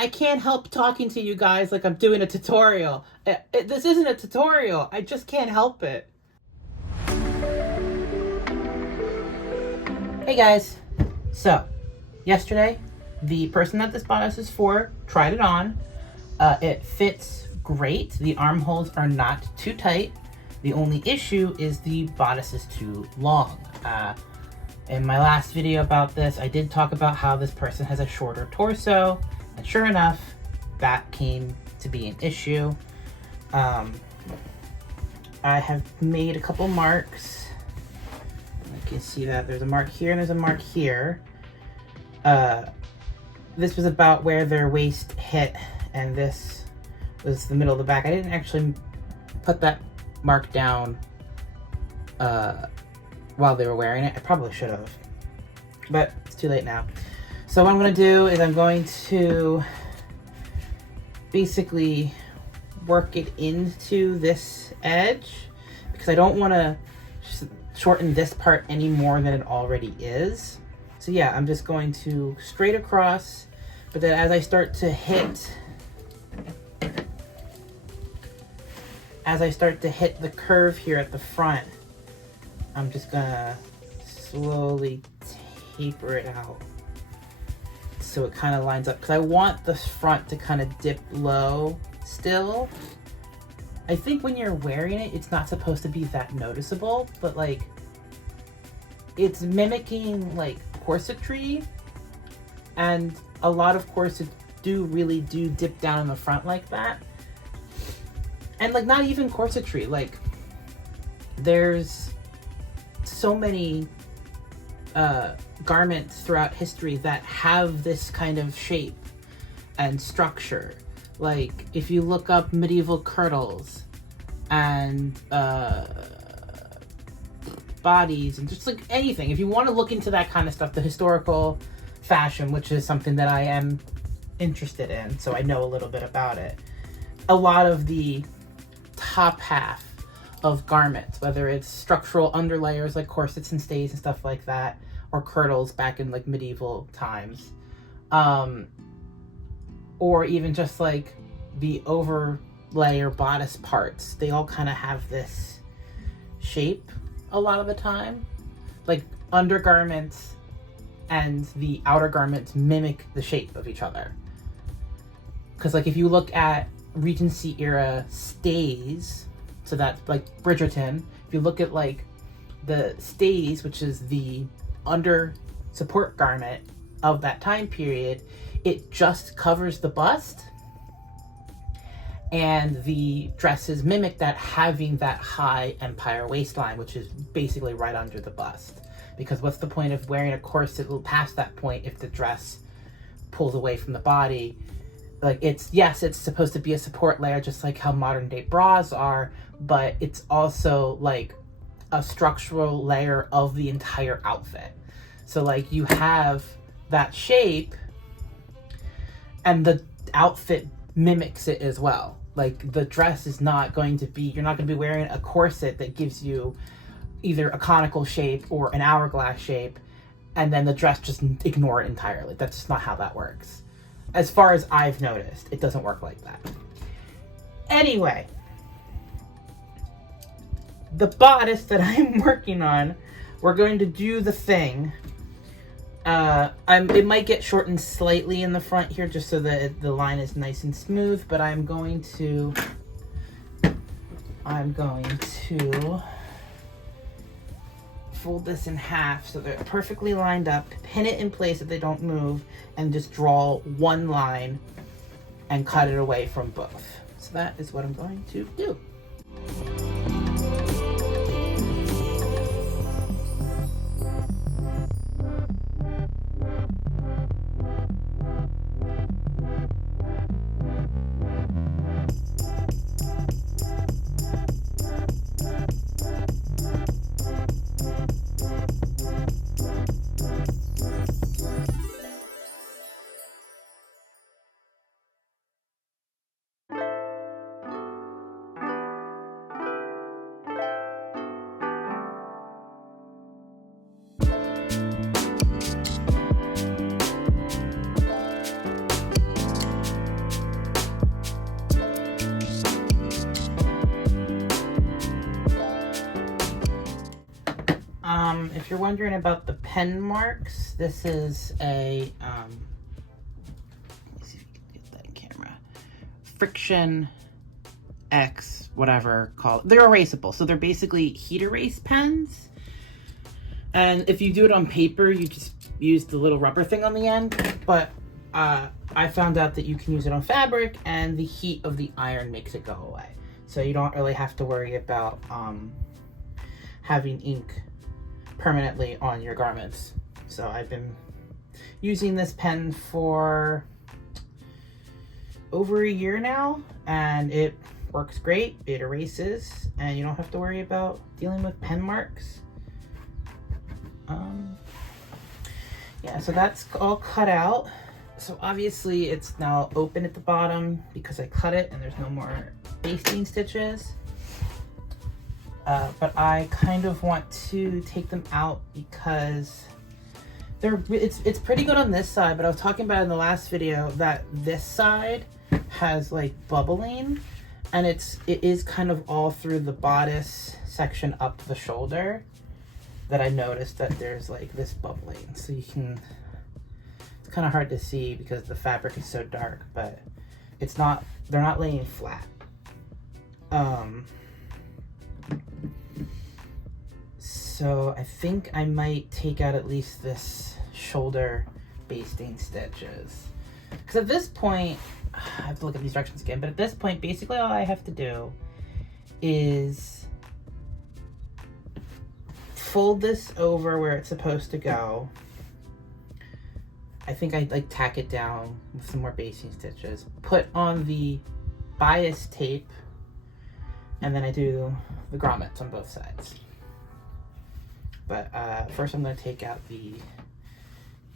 I can't help talking to you guys like I'm doing a tutorial. This isn't a tutorial. I just can't help it. Hey guys. So, yesterday, the person that this bodice is for tried it on. It fits great. The armholes are not too tight. The only issue is the bodice is too long. In my last video about this, I did talk about how this person has a shorter torso, and sure enough, that came to be an issue. I have made a couple marks. You can see that there's a mark here and there's a mark here. This was about where their waist hit, and this was the middle of the back. I didn't actually put that mark down while they were wearing it. I probably should have, but it's too late now. So what I'm going to do is I'm going to basically work it into this edge because I don't want to shorten this part any more than it already is. So yeah, I'm just going to straight across, but then as I start to hit the curve here at the front, I'm just gonna slowly taper it out so it kind of lines up, because I want the front to kind of dip low still. I think when you're wearing it, it's not supposed to be that noticeable, but like it's mimicking like corsetry, and a lot of corsets really do dip down in the front like that. And like not even corsetry, like there's so many garments throughout history that have this kind of shape and structure. Like if you look up medieval kirtles and bodies and just like anything, if you want to look into that kind of stuff, the historical fashion, which is something that I am interested in, so I know a little bit about it. A lot of the top half of garments, whether it's structural underlayers like corsets and stays and stuff like that, or kirtles back in like medieval times, or even just like the overlay or bodice parts, they all kind of have this shape a lot of the time. Like undergarments and the outer garments mimic the shape of each other. Because like if you look at Regency era stays, so that's like Bridgerton, if you look at like the stays, which is the under support garment of that time period, it just covers the bust, and the dresses mimic that, having that high empire waistline, which is basically right under the bust. Because what's the point of wearing a corset past that point if the dress pulls away from the body? Like it's supposed to be a support layer, just like how modern day bras are, but it's also like a structural layer of the entire outfit. So like you have that shape and the outfit mimics it as well. Like the dress is not going to be, you're not going to be wearing a corset that gives you either a conical shape or an hourglass shape, and then the dress just ignore it entirely. That's just not how that works. As far as I've noticed, it doesn't work like that. Anyway, the bodice that I'm working on, we're going to do the thing. It might get shortened slightly in the front here just so that the line is nice and smooth, but I'm going to fold this in half so they're perfectly lined up, pin it in place so they don't move, and just draw one line and cut it away from both. So that is what I'm going to do. if you're wondering about the pen marks, this is a, let me see if you can get that in camera, Friction X, whatever, they're erasable. So they're basically heat erase pens. And if you do it on paper, you just use the little rubber thing on the end. But I found out that you can use it on fabric, and the heat of the iron makes it go away. So you don't really have to worry about having ink permanently on your garments. So I've been using this pen for over a year now, and it works great. It erases, and you don't have to worry about dealing with pen marks. Yeah, so that's all cut out. So obviously it's now open at the bottom because I cut it and there's no more basting stitches. But I kind of want to take them out because it's pretty good on this side, but I was talking about in the last video that this side has like bubbling, and it is kind of all through the bodice section up the shoulder that I noticed that there's like this bubbling. So you can, it's kind of hard to see because the fabric is so dark, but it's not, they're not laying flat. So I think I might take out at least this shoulder basting stitches. Because at this point, I have to look at the instructions again, but at this point, basically all I have to do is fold this over where it's supposed to go. I think I like tack it down with some more basting stitches, put on the bias tape, and then I do the grommets on both sides. But first I'm going to take out the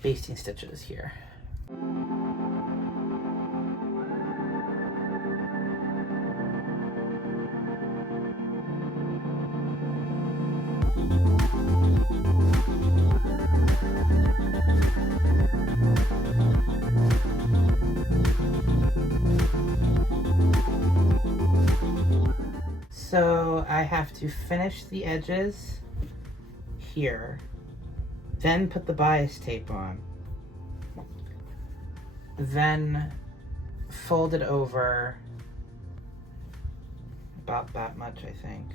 basting stitches here. So I have to finish the edges here, then put the bias tape on, then fold it over about that much, I think.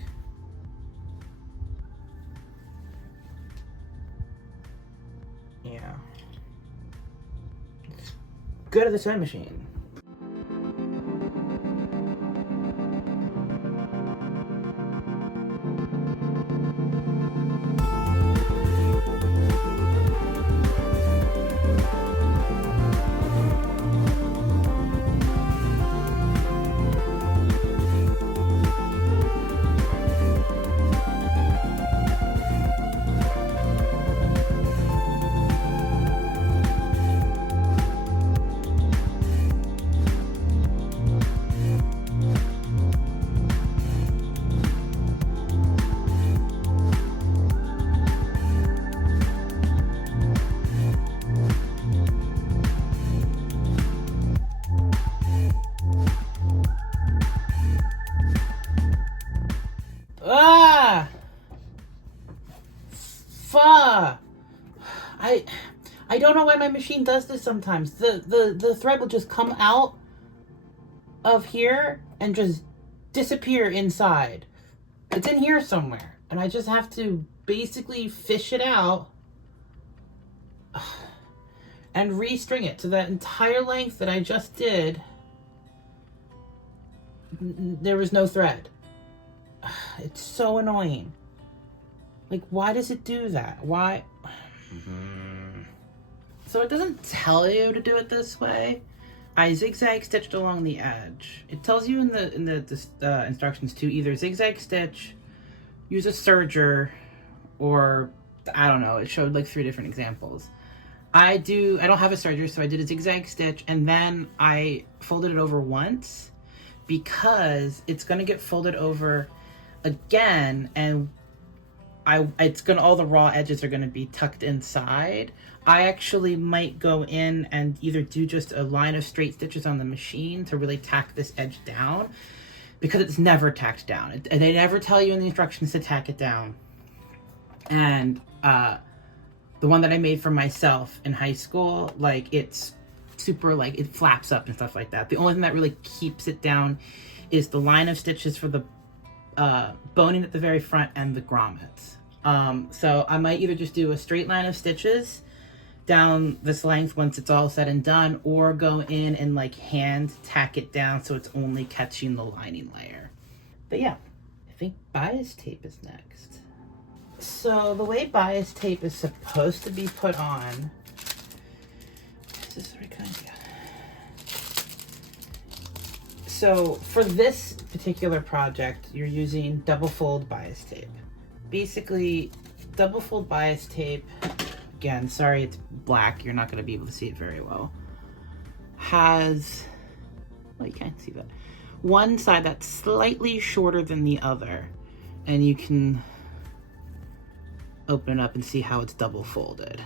Yeah. It's good at the sewing machine. Ah! Fuck! I don't know why my machine does this sometimes. The thread will just come out of here and just disappear inside. It's in here somewhere, and I just have to basically fish it out and restring it to that entire length that I just did. There was no thread. It's so annoying. Like, why does it do that? Why? So it doesn't tell you to do it this way. I zigzag stitched along the edge. It tells you in the instructions to either zigzag stitch, use a serger, or I don't know. It showed like 3 different examples. I don't have a serger, so I did a zigzag stitch, and then I folded it over once because it's gonna get folded over again, and all the raw edges are gonna be tucked inside. I actually might go in and either do just a line of straight stitches on the machine to really tack this edge down, because it's never tacked down. They never tell you in the instructions to tack it down. And The one that I made for myself in high school, like it's super, like it flaps up and stuff like that. The only thing that really keeps it down is the line of stitches for the boning at the very front and the grommets. So I might either just do a straight line of stitches down this length once it's all said and done, or go in and like hand tack it down so it's only catching the lining layer. But yeah, I think bias tape is next. So the way bias tape is supposed to be put on, is this the right kind? Yeah. So for this particular project, you're using double fold bias tape. Basically, double fold bias tape, again, sorry it's black, you're not going to be able to see it very well, has, well, you can't see that, one side that's slightly shorter than the other, and you can open it up and see how it's double folded.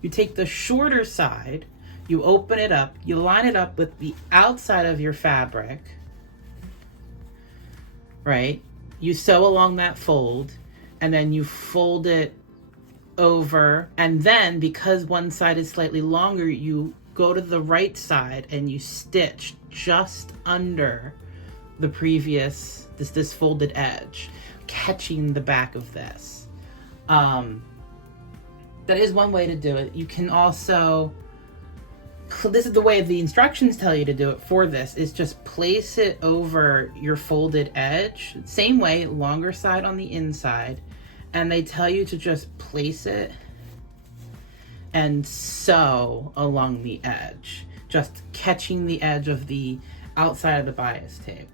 You take the shorter side, you open it up, you line it up with the outside of your fabric, right? You sew along that fold, and then you fold it over, and then because one side is slightly longer, you go to the right side and you stitch just under the previous, this folded edge, catching the back of this. That is one way to do it. You can also, this is the way the instructions tell you to do it for this, is just place it over your folded edge. Same way, longer side on the inside. And they tell you to just place it and sew along the edge, just catching the edge of the outside of the bias tape.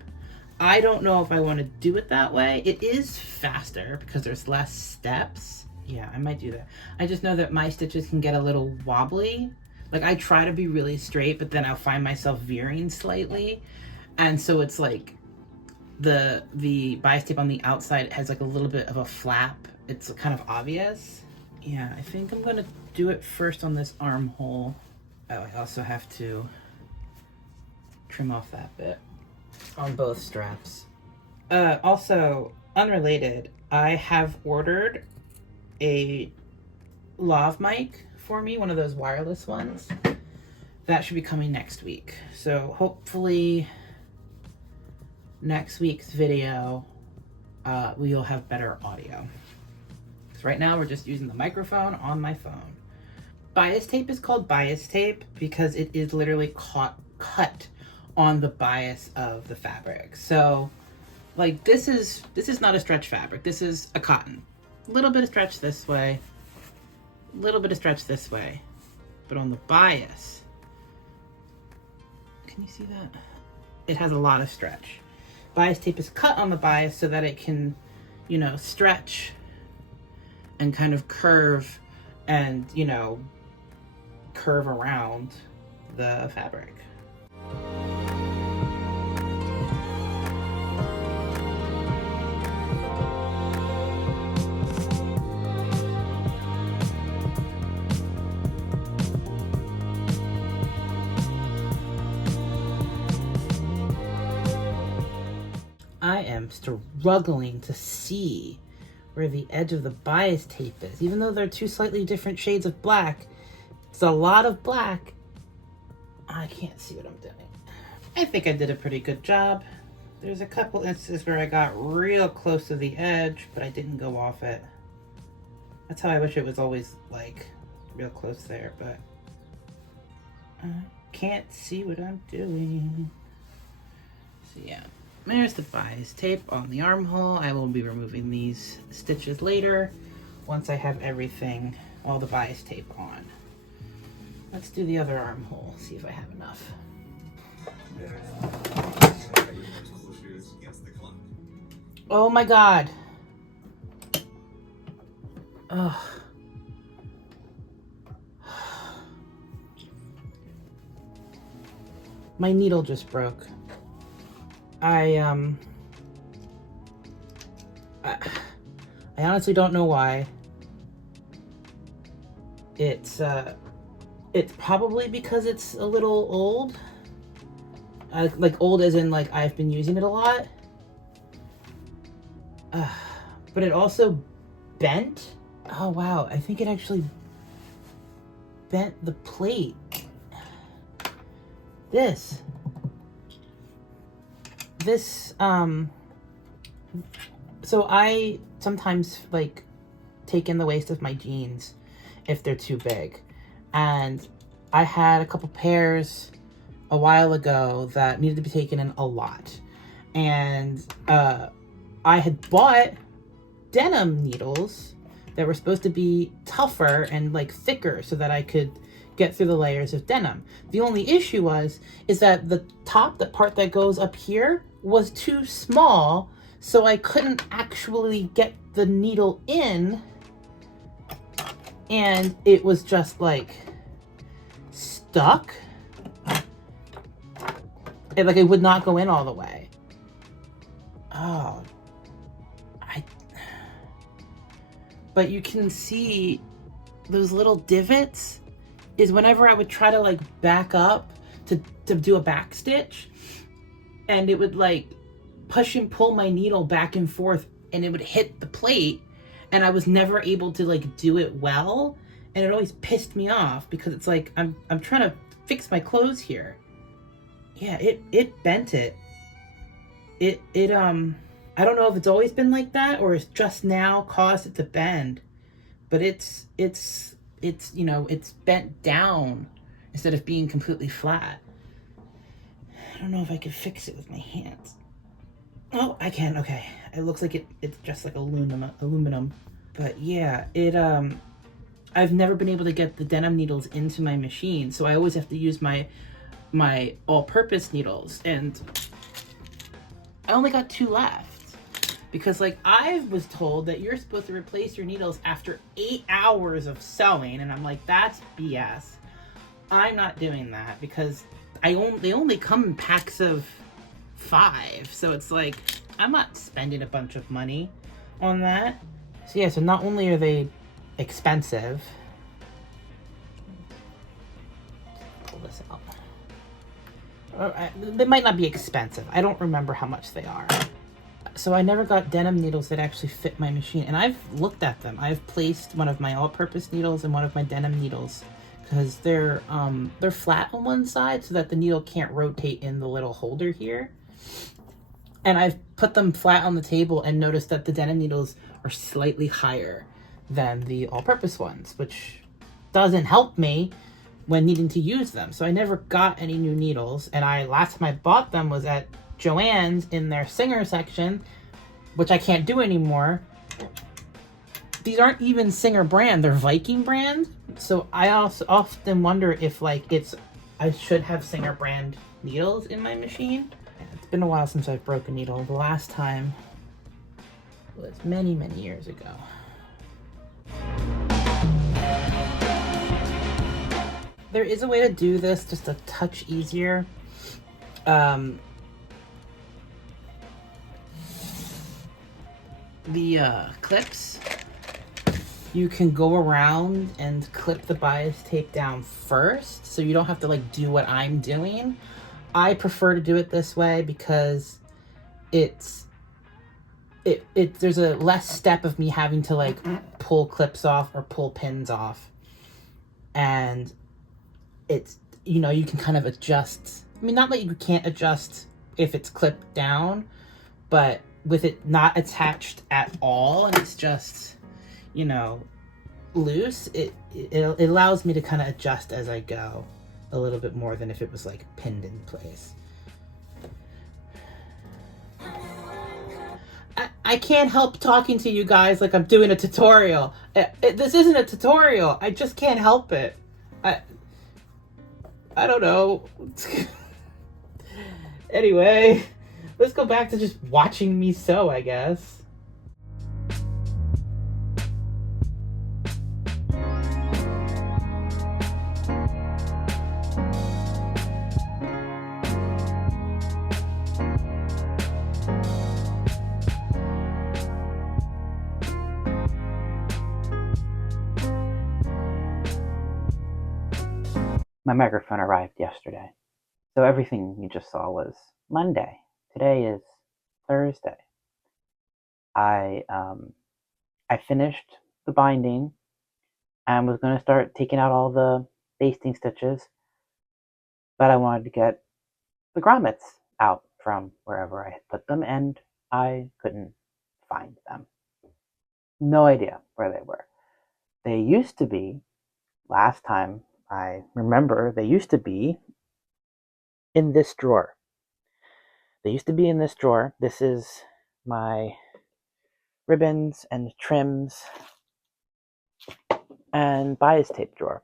I don't know if I want to do it that way. It is faster because there's less steps. Yeah, I might do that. I just know that my stitches can get a little wobbly. Like I try to be really straight, but then I'll find myself veering slightly. And so it's like the bias tape on the outside has like a little bit of a flap. It's kind of obvious. Yeah, I think I'm gonna do it first on this armhole. Oh, I also have to trim off that bit on both straps. Also, unrelated, I have ordered a lav mic for me, one of those wireless ones. That should be coming next week. So hopefully next week's video, we'll have better audio. Because right now we're just using the microphone on my phone. Bias tape is called bias tape because it is literally cut on the bias of the fabric. So like this is not a stretch fabric. This is a cotton. A little bit of stretch this way, a little bit of stretch this way. But on the bias, can you see that? It has a lot of stretch. Bias tape is cut on the bias so that it can, you know, stretch and kind of curve and, you know, curve around the fabric. I am struggling to see where the edge of the bias tape is. Even though they're two slightly different shades of black, it's a lot of black. I can't see what I'm doing. I think I did a pretty good job. There's a couple instances where I got real close to the edge, but I didn't go off it. That's how I wish it was always like real close there, but I can't see what I'm doing. So yeah. There's the bias tape on the armhole. I will be removing these stitches later once I have everything, all the bias tape on. Let's do the other armhole, see if I have enough. Oh my God. Ugh. My needle just broke. I honestly don't know why. It's probably because it's a little old. Like old as in like I've been using it a lot. But it also bent Oh wow, I think it actually bent the plate. This, so I sometimes like take in the waist of my jeans if they're too big. And I had a couple pairs a while ago that needed to be taken in a lot. And I had bought denim needles that were supposed to be tougher and like thicker so that I could get through the layers of denim. The only issue is that the top, the part that goes up here, was too small, so I couldn't actually get the needle in, and it was just like stuck. It would not go in all the way. Oh, but you can see those little divots is whenever I would try to like back up to do a back stitch, and it would like push and pull my needle back and forth, and it would hit the plate, and I was never able to like do it well, and it always pissed me off because it's like I'm trying to fix my clothes here. Yeah, it bent it. It I don't know if it's always been like that or it's just now caused it to bend, but it's it's bent down instead of being completely flat. I don't know if I can fix it with my hands. Oh, I can. Okay, it looks like it's just like aluminum. But yeah, I've never been able to get the denim needles into my machine, so I always have to use my all-purpose needles, and I only got 2 left. Because like I was told that you're supposed to replace your needles after 8 hours of sewing, and I'm like, that's BS. I'm not doing that because they only come in packs of 5, so it's like I'm not spending a bunch of money on that. So yeah, so not only are they expensive, pull this out. They might not be expensive. I don't remember how much they are. So I never got denim needles that actually fit my machine, and I've looked at them. I've placed one of my all-purpose needles and one of my denim needles because they're flat on one side so that the needle can't rotate in the little holder here. And I've put them flat on the table and noticed that the denim needles are slightly higher than the all-purpose ones, which doesn't help me when needing to use them. So I never got any new needles, and last time I bought them was at Joann's in their Singer section, which I can't do anymore. These aren't even Singer brand, they're Viking brand. So I also often wonder if like I should have Singer brand needles in my machine. It's been a while since I've broken a needle. The last time was many, many years ago. There is a way to do this just a touch easier. The clips, you can go around and clip the bias tape down first, so you don't have to like do what I'm doing. I prefer to do it this way because there's a less step of me having to like pull clips off or pull pins off, and it's you can kind of adjust. I mean, not that you can't adjust if it's clipped down, but with it not attached at all and it's just loose, it allows me to kind of adjust as I go a little bit more than if it was like pinned in place. I can't help talking to you guys like I'm doing a tutorial. This isn't a tutorial. I just can't help it. I don't know. Anyway, let's go back to just watching me sew, I guess. My microphone arrived yesterday. So everything you just saw was Monday. Today is Thursday. I finished the binding and was going to start taking out all the basting stitches, but I wanted to get the grommets out from wherever I had put them, and I couldn't find them. No idea where they were. They used to be, last time I remember, they used to be in this drawer. They used to be in this drawer. This is my ribbons and trims and bias tape drawer,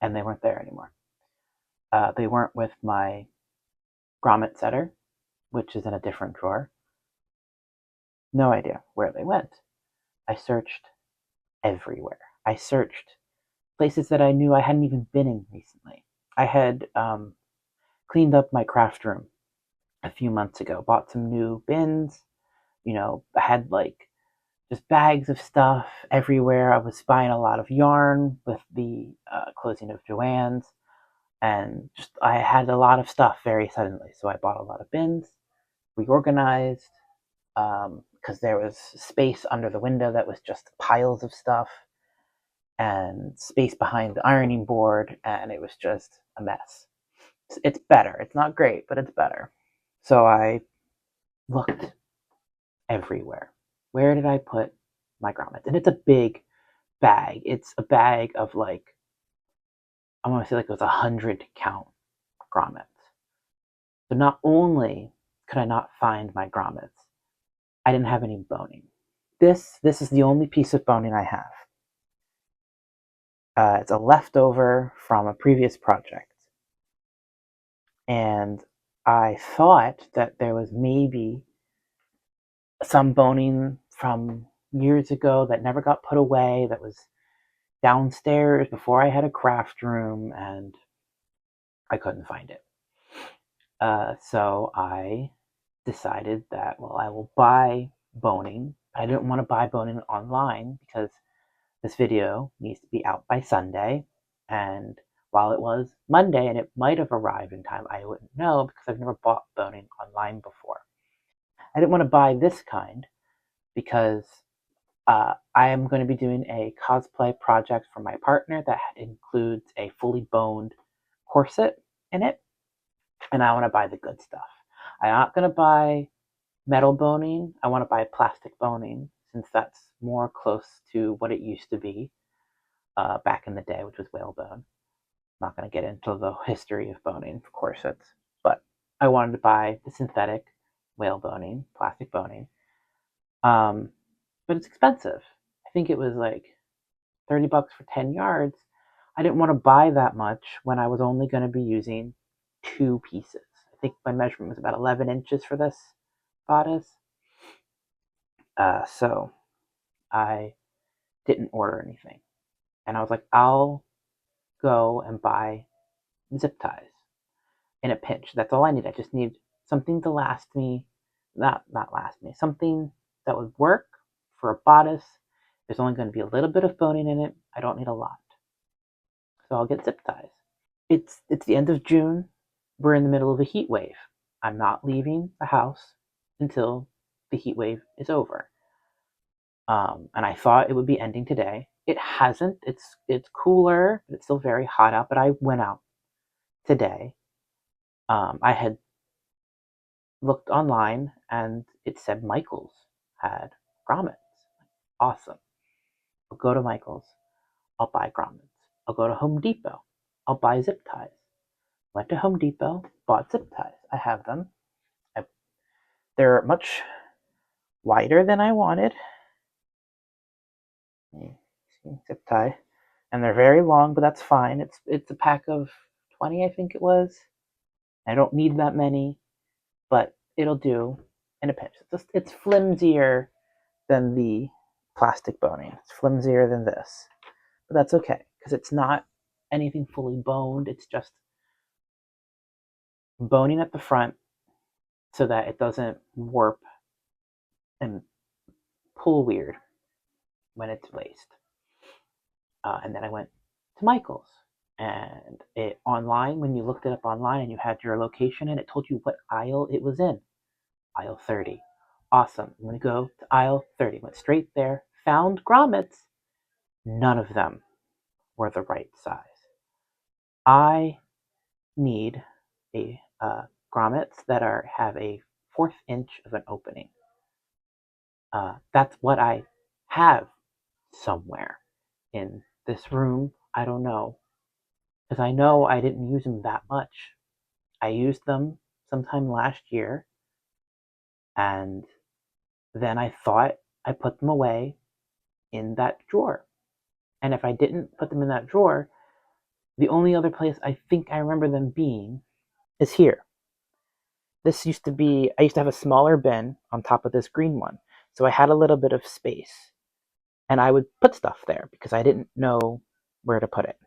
and they weren't there anymore. They weren't with my grommet setter, which is in a different drawer. No idea where they went. I searched everywhere. I searched places that I knew I hadn't even been in recently. I had cleaned up my craft room a few months ago, bought some new bins. I had like just bags of stuff everywhere. I was buying a lot of yarn with the closing of Joann's, and just I had a lot of stuff very suddenly. So I bought a lot of bins, reorganized, because there was space under the window that was just piles of stuff, and space behind the ironing board, and it was just a mess. It's better. It's not great, but it's better. So I looked everywhere. Where did I put my grommets? And it's a big bag. It's a bag of like, I want to say like it was 100 count grommets. So not only could I not find my grommets, I didn't have any boning. This is the only piece of boning I have. It's a leftover from a previous project. And I thought that there was maybe some boning from years ago that never got put away, that was downstairs before I had a craft room, and I couldn't find it. So I decided that, well, I will buy boning. I didn't want to buy boning online because this video needs to be out by Sunday. And while it was Monday and it might have arrived in time, I wouldn't know because I've never bought boning online before. I didn't want to buy this kind because I am going to be doing a cosplay project for my partner that includes a fully boned corset in it, and I want to buy the good stuff. I'm not going to buy metal boning. I want to buy plastic boning since that's more close to what it used to be back in the day, which was whalebone. I'm not going to get into the history of boning for corsets, but I wanted to buy the synthetic whale boning, plastic boning. But it's expensive. I think it was like $30 for 10 yards. I didn't want to buy that much when I was only going to be using 2 pieces. I think my measurement was about 11 inches for this bodice. So I didn't order anything. And I was like, I'll go and buy zip ties in a pinch. That's all I need. I just need something to last me, not last me, something that would work for a bodice. There's only going to be a little bit of boning in it. I don't need a lot. So I'll get zip ties. It's the end of June. We're in the middle of a heat wave. I'm not leaving the house until the heat wave is over. And I thought it would be ending today. It hasn't. It's cooler, but it's still very hot out. But I went out today. I had looked online and it said Michael's had grommets. Awesome. I'll go to Michael's. I'll buy grommets. I'll go to Home Depot. I'll buy zip ties. Went to Home Depot, bought zip ties. I have them. They're much wider than I wanted. Zip tie. And they're very long, but that's fine. It's a pack of 20, I think it was. I don't need that many, but it'll do in a pinch. It's flimsier than the plastic boning. It's flimsier than this, but that's okay because it's not anything fully boned. It's just boning at the front so that it doesn't warp and pull weird when it's laced. And then I went to Michael's, and it online, when you looked it up online and you had your location in, it told you what aisle it was in. Aisle 30. Awesome. I'm going to go to aisle 30. Went straight there, found grommets, none of them were the right size. I need a grommets that have a 1/4 inch of an opening. That's what I have somewhere in this room. I don't know, because I know I didn't use them that much. I used them sometime last year, and then I thought I put them away in that drawer. And if I didn't put them in that drawer, the only other place I think I remember them being is here. This used to be, I used to have a smaller bin on top of this green one. So I had a little bit of space. And I would put stuff there because I didn't know where to put it.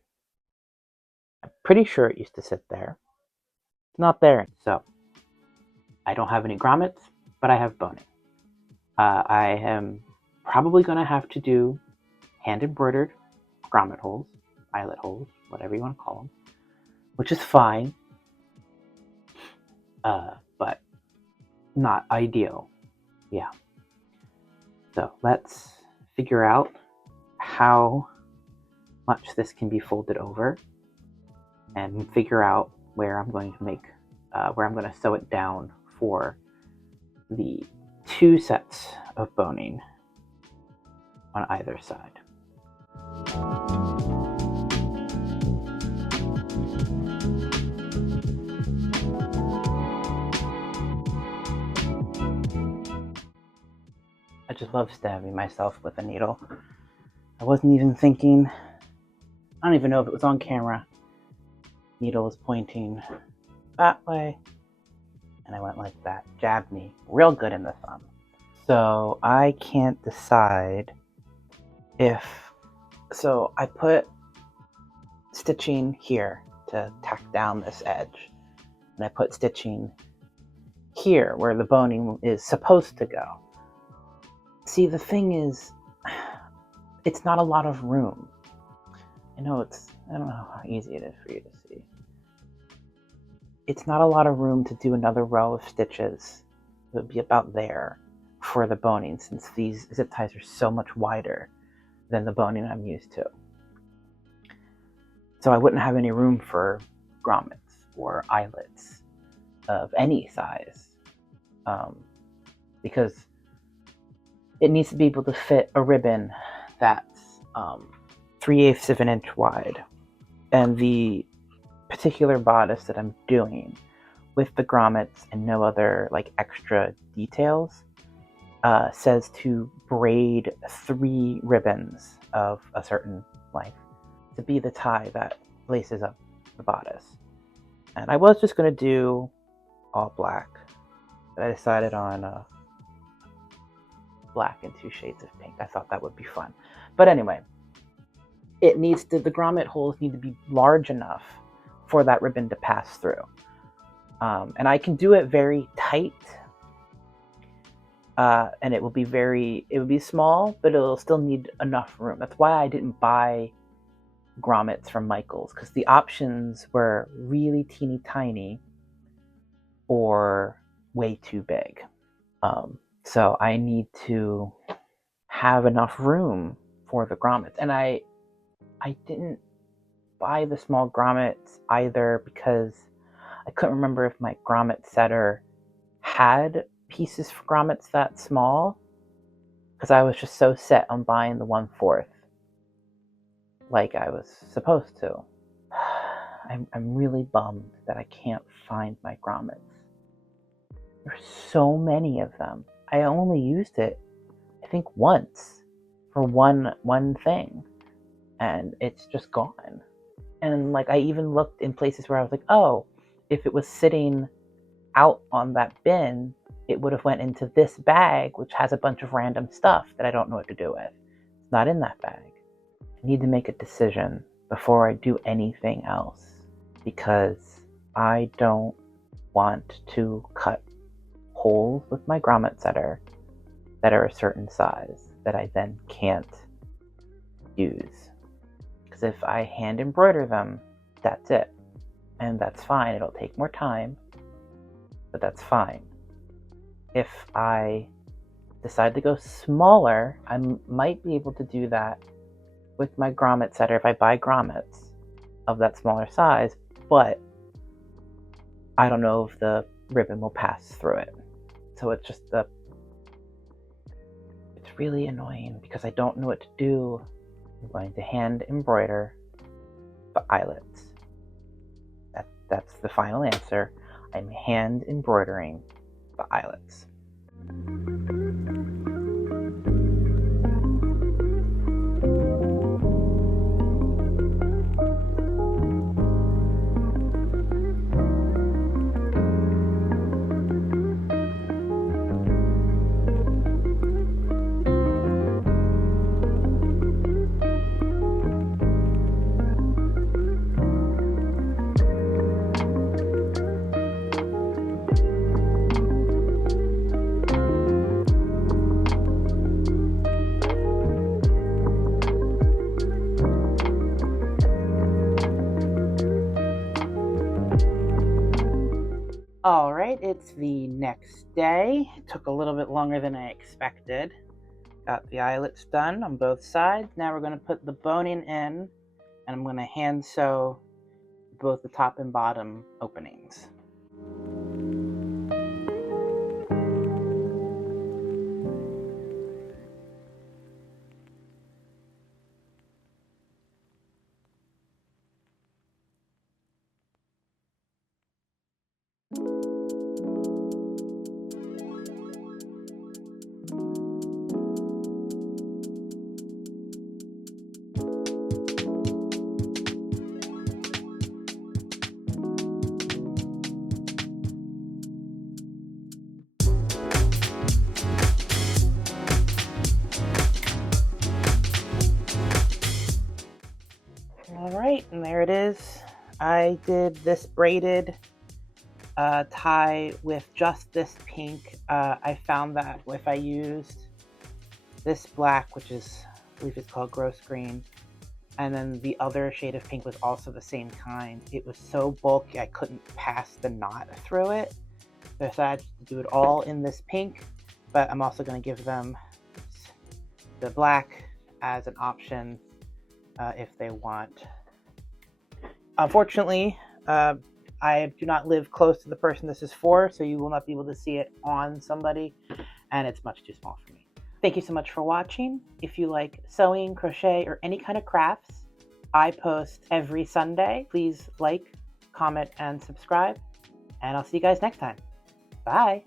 I'm pretty sure it used to sit there. It's not there. So I don't have any grommets, but I have boning. I am probably going to have to do hand embroidered grommet holes, eyelet holes, whatever you want to call them, which is fine, but not ideal. Yeah. So let's figure out how much this can be folded over and figure out where I'm going to sew it down for the 2 sets of boning on either side. I just love stabbing myself with a needle. I wasn't even thinking. I don't even know if it was on camera. Needle was pointing that way, and I went like that. Jabbed me real good in the thumb. So I can't decide if... So I put stitching here to tack down this edge, and I put stitching here where the boning is supposed to go. See, the thing is, it's not a lot of room. I know I don't know how easy it is for you to see. It's not a lot of room to do another row of stitches. It would be about there for the boning, since these zip ties are so much wider than the boning I'm used to. So I wouldn't have any room for grommets or eyelets of any size, because it needs to be able to fit a ribbon that's 3/8 of an inch wide. And the particular bodice that I'm doing with the grommets and no other like extra details says to braid 3 ribbons of a certain length to be the tie that laces up the bodice. And I was just going to do all black, but I decided on black and 2 shades of pink. I thought that would be fun. But anyway, the grommet holes need to be large enough for that ribbon to pass through. And I can do it very tight, and it will be small, but it'll still need enough room. That's why I didn't buy grommets from Michaels, because the options were really teeny tiny or way too big. So I need to have enough room for the grommets. And I didn't buy the small grommets either because I couldn't remember if my grommet setter had pieces for grommets that small, because I was just so set on buying the 1/4 like I was supposed to. I'm really bummed that I can't find my grommets. There's so many of them. I only used it, I think, once for one thing, and it's just gone. And like I even looked in places where I was like, oh, if it was sitting out on that bin, it would have went into this bag, which has a bunch of random stuff that I don't know what to do with. It's not in that bag. I need to make a decision before I do anything else, because I don't want to cut holes with my grommet setter that are a certain size that I then can't use. Because if I hand embroider them, that's it. And that's fine. It'll take more time, but that's fine. If I decide to go smaller, I might be able to do that with my grommet setter if I buy grommets of that smaller size, but I don't know if the ribbon will pass through it. So it's just it's really annoying because I don't know what to do. I'm going to hand embroider the eyelets. That's the final answer. I'm hand embroidering the eyelets. All right, it's the next day. It took a little bit longer than I expected. Got the eyelets done on both sides. Now we're going to put the boning in, and I'm going to hand sew both the top and bottom openings. All right, and there it is. I did this braided tie with just this pink. I found that if I used this black, which is, I believe it's called gross green, and then the other shade of pink was also the same kind, it was so bulky I couldn't pass the knot through it. So I decided to do it all in this pink, but I'm also going to give them the black as an option if they want. Unfortunately, I do not live close to the person this is for, so you will not be able to see it on somebody, and it's much too small for me. Thank you so much for watching. If you like sewing, crochet, or any kind of crafts, I post every Sunday. Please like, comment, and subscribe, and I'll see you guys next time. Bye!